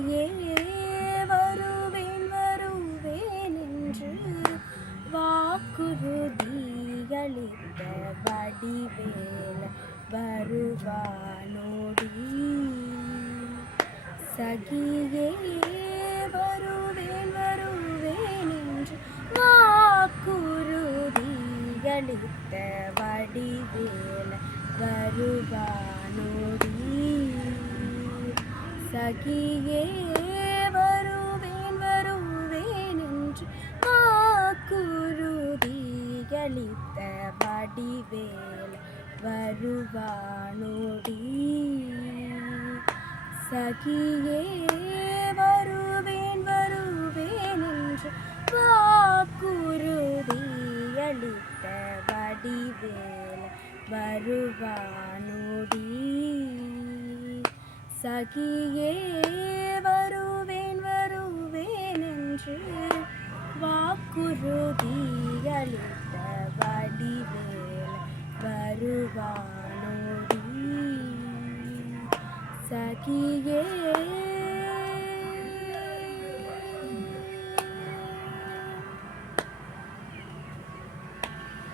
சகியே வருவேன் வருவேன் என்று வாக்குறுதியளித்த வடிவேல் வருவானோடி. சகியே வருவேன் வருவேன் என்று வாக்குறுதியளித்த வடிவேல் வருவானோடி. சகியே வருவேன் வருவேன் என்று வாக்குறுதியளித்த வடிவேல் வருவானோடி. சகியே வருவேன் வருவேன் என்று வாக்குறுதியளித்த வடிவேல் வருவானோடி. சகியே வருவேன் வருவேன் என்று வாக்குறுதியளித்த வடிவேல் வருவானோடி. சகியே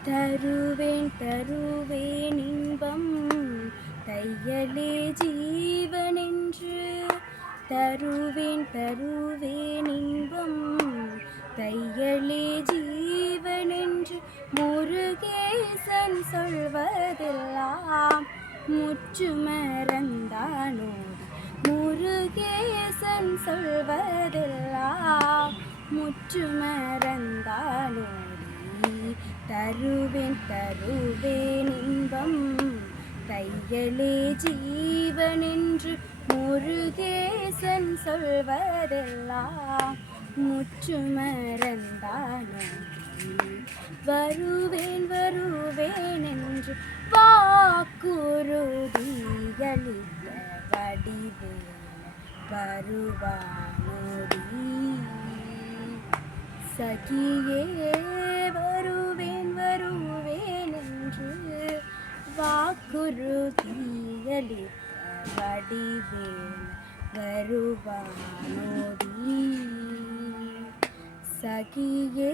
தருவேன் தருவேன் இன்பம் தையலே ஜீவனென்று. தருவேன் தருவேன் இன்பம் தையலே ஜீவனென்று முருகேசன் சொல்வதெல்லாம் முற்று மறந்தானோடி. முருகேசன் சொல்வதெல்லாம் முற்று மறந்தானோடி. தருவேன் தருவேன் இன்பம் தையலே ஜீவனென்று முருகேசன் சொல்வதெல்லாம் முற்று மறந்தானோடி. வருவேன் வருவேன் என்று வாக்குறுதியளித்த வடிவேல் வருவானோடி. சகியே வருவேன் வருவேன் என்று வாக்குறுதியளித்த வடிவேல் வருவானோடி. சகியே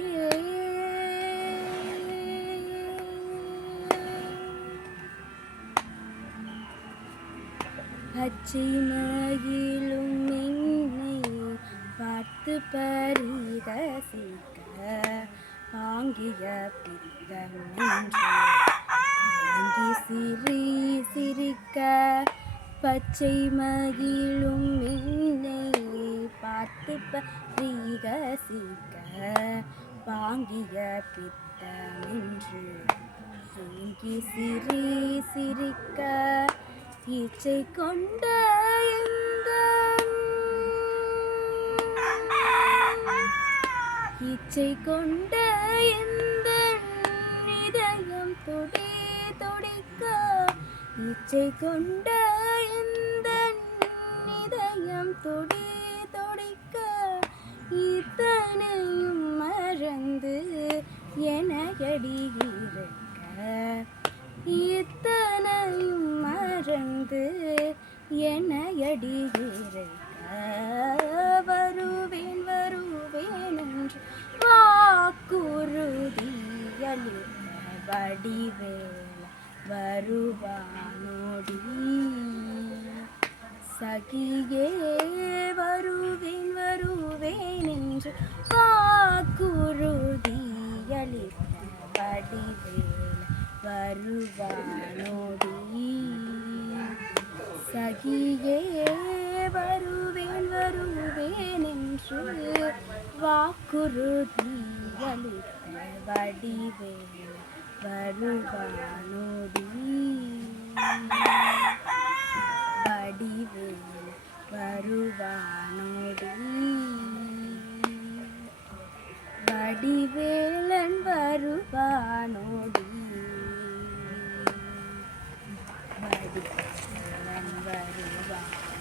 பச்சை மயிலும் என்னை பார்த்து பரிதசிக்க வாங்கிய பித்தமென்று சிரி சிரிக்க. பச்சை மகிழும் என்னை பார்த்து பரிதசிக்க வாங்கிய பித்தமென்று சிரி சிரிக்க. இச்சை கொண்ட இச்சை கொண்ட எந்தன் இதயம் துடி துடிக்க. இச்சை கொண்ட எந்தன் இதயம் துடி துடிக்க. இத்தனையும் மறந்து எனகடி இருக்க. இத்தனையும் மறந்து என்னையடி இருக்க. வருவேன் வருவேன் என்று வாக்குறுதியளித்த வடிவேல் வருவானோடி. சகியே வருவேன் வருவேன் என்று வாக்குறுதியளித்த வடிவேல் வருவானோடி. சகியே வருவேன் வருவேன் என்று வாக்குறுதியளித்த வடிவேல் வருவானோடி. வடிவேல் வருவானோடி. வடிவேலன் வருவானோடி. வடிவேலன் வருவான்.